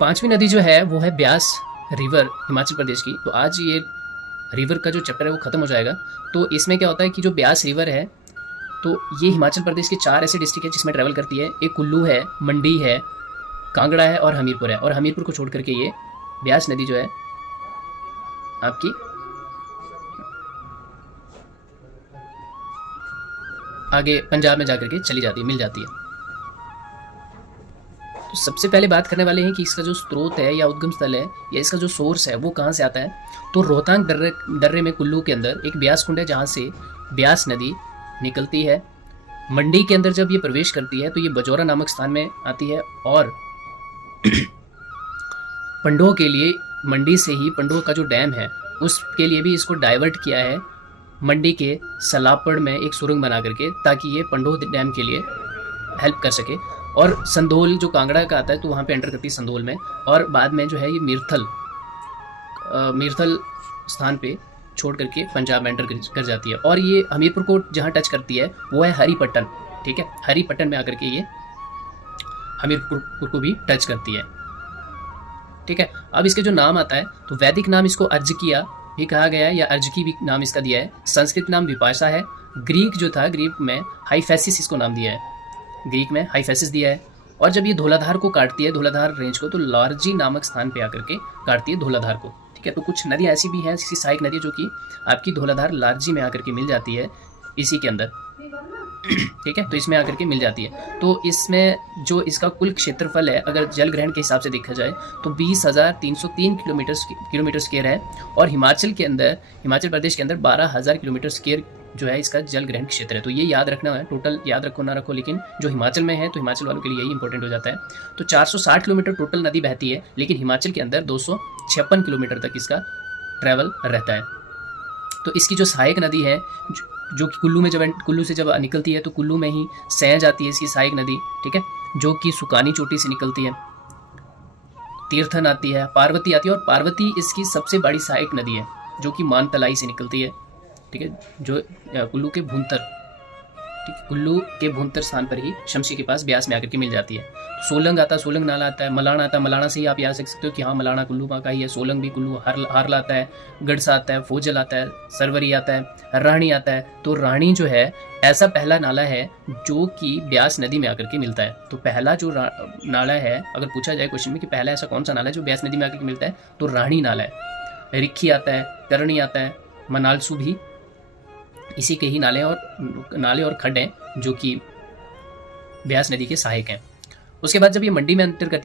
पांचवी नदी जो है वो है ब्यास रिवर, हिमाचल प्रदेश की। तो आज ये रिवर का जो चैप्टर है वो खत्म हो जाएगा। तो इसमें क्या होता है कि जो ब्यास रिवर है, तो ये हिमाचल प्रदेश के 4 ऐसे डिस्ट्रिक्ट है जिसमें ट्रैवल करती है। एक कुल्लू है, मंडी है, कांगड़ा है और हमीरपुर है। और हमीरपुर को छोड़ करके ये ब्यास नदी जो है आपकी आगे पंजाब में जाकर के चली जाती है, मिल जाती है। तो सबसे पहले बात करने वाले हैं कि इसका जो स्रोत है या उद्गम स्थल है या इसका जो सोर्स है वो कहाँ से आता है। तो रोहतांग दर्रे में कुल्लू के अंदर एक ब्यास कुंड है जहाँ से ब्यास नदी निकलती है। मंडी के अंदर जब ये प्रवेश करती है तो ये बजौरा नामक स्थान में आती है। और पंडोह के लिए मंडी से ही पंडोह का जो डैम है उसके लिए भी इसको डाइवर्ट किया है मंडी के सलापड़ में एक सुरंग बना करके, ताकि ये पंडोह डैम के लिए हेल्प कर सके। और संधोल जो कांगड़ा का आता है तो वहाँ पे एंटर करती है संधोल में। और बाद में जो है ये मीरथल स्थान पे छोड़ करके पंजाब में एंटर कर जाती है। और ये हमीरपुर को जहाँ टच करती है वो है हरिपट्टन। ठीक है, हरिपट्टन में आकर के ये हमीरपुर को भी टच करती है। ठीक है, अब इसके जो नाम आता है तो वैदिक नाम इसको अर्जकिया भी कहा गया है या अर्जकी भी नाम इसका दिया है। संस्कृत नाम विपाशा है। ग्रीक जो था, ग्रीक में हाइफेसिस इसको नाम दिया है, ग्रीक में हाइफेसिस दिया है। और जब ये धौलाधार को काटती है, धौलाधार रेंज को, तो लारजी नामक स्थान पे आकर के काटती है धौलाधार को। ठीक है, तो कुछ नदियाँ ऐसी भी हैं, ऐसी सहायक नदी जो कि आपकी धौलाधार लारजी में आकर के मिल जाती है इसी के अंदर। ठीक है, तो इसमें आकर के मिल जाती है। तो इसमें जो इसका कुल क्षेत्रफल है अगर जल ग्रहण के हिसाब से देखा जाए तो 20,303 किलोमीटर स्क्वायर है। और हिमाचल प्रदेश के अंदर 12,000 किलोमीटर स्क्वायर जो है इसका जल ग्रहण क्षेत्र है। तो ये याद रखना है, टोटल याद रखो ना रखो, लेकिन जो हिमाचल में है तो हिमाचल वालों के लिए यही इंपॉर्टेंट हो जाता है। तो 460 किलोमीटर टोटल नदी बहती है, लेकिन हिमाचल के अंदर 256 किलोमीटर तक इसका ट्रैवल रहता है। तो इसकी जो सहायक नदी है जो कि कुल्लू से जब निकलती है तो कुल्लू में ही सह जाती है इसकी सहायक नदी। ठीक है, जो कि सुकानी चोटी से निकलती है, तीर्थन आती है, पार्वती आती है। और पार्वती इसकी सबसे बड़ी सहायक नदी है जो कि मानतलाई से निकलती है। ठीक है, जो कुल्लू के भूंतर स्थान पर ही शमशी के पास ब्यास में आकर के मिल जाती है। सोलंग आता है, सोलंग नाला आता है, मलाना आता है, मलाना से ही आप याद रख सकते हो कि हाँ मलाना कुल्लू का ही है। सोलंग भी कुल्लू, हारला आता है, गड़सा आता है, फोजल आता है, सरवरी आता है, रानी आता है। तो रानी जो है ऐसा पहला नाला है जो कि ब्यास नदी में आकर के मिलता है। तो पहला जो नाला है, अगर पूछा जाए क्वेश्चन में कि पहला ऐसा कौन सा नाला है जो ब्यास नदी में आकर के मिलता है, तो रानी नाला है। रिक्खी आता है, करणी आता है, मनालसू भी इसी के ही नाले और खड्ड हैं जो कि ब्यास नदी के सहायक हैं। उसके बाद जब ये मंडी में एंटर करती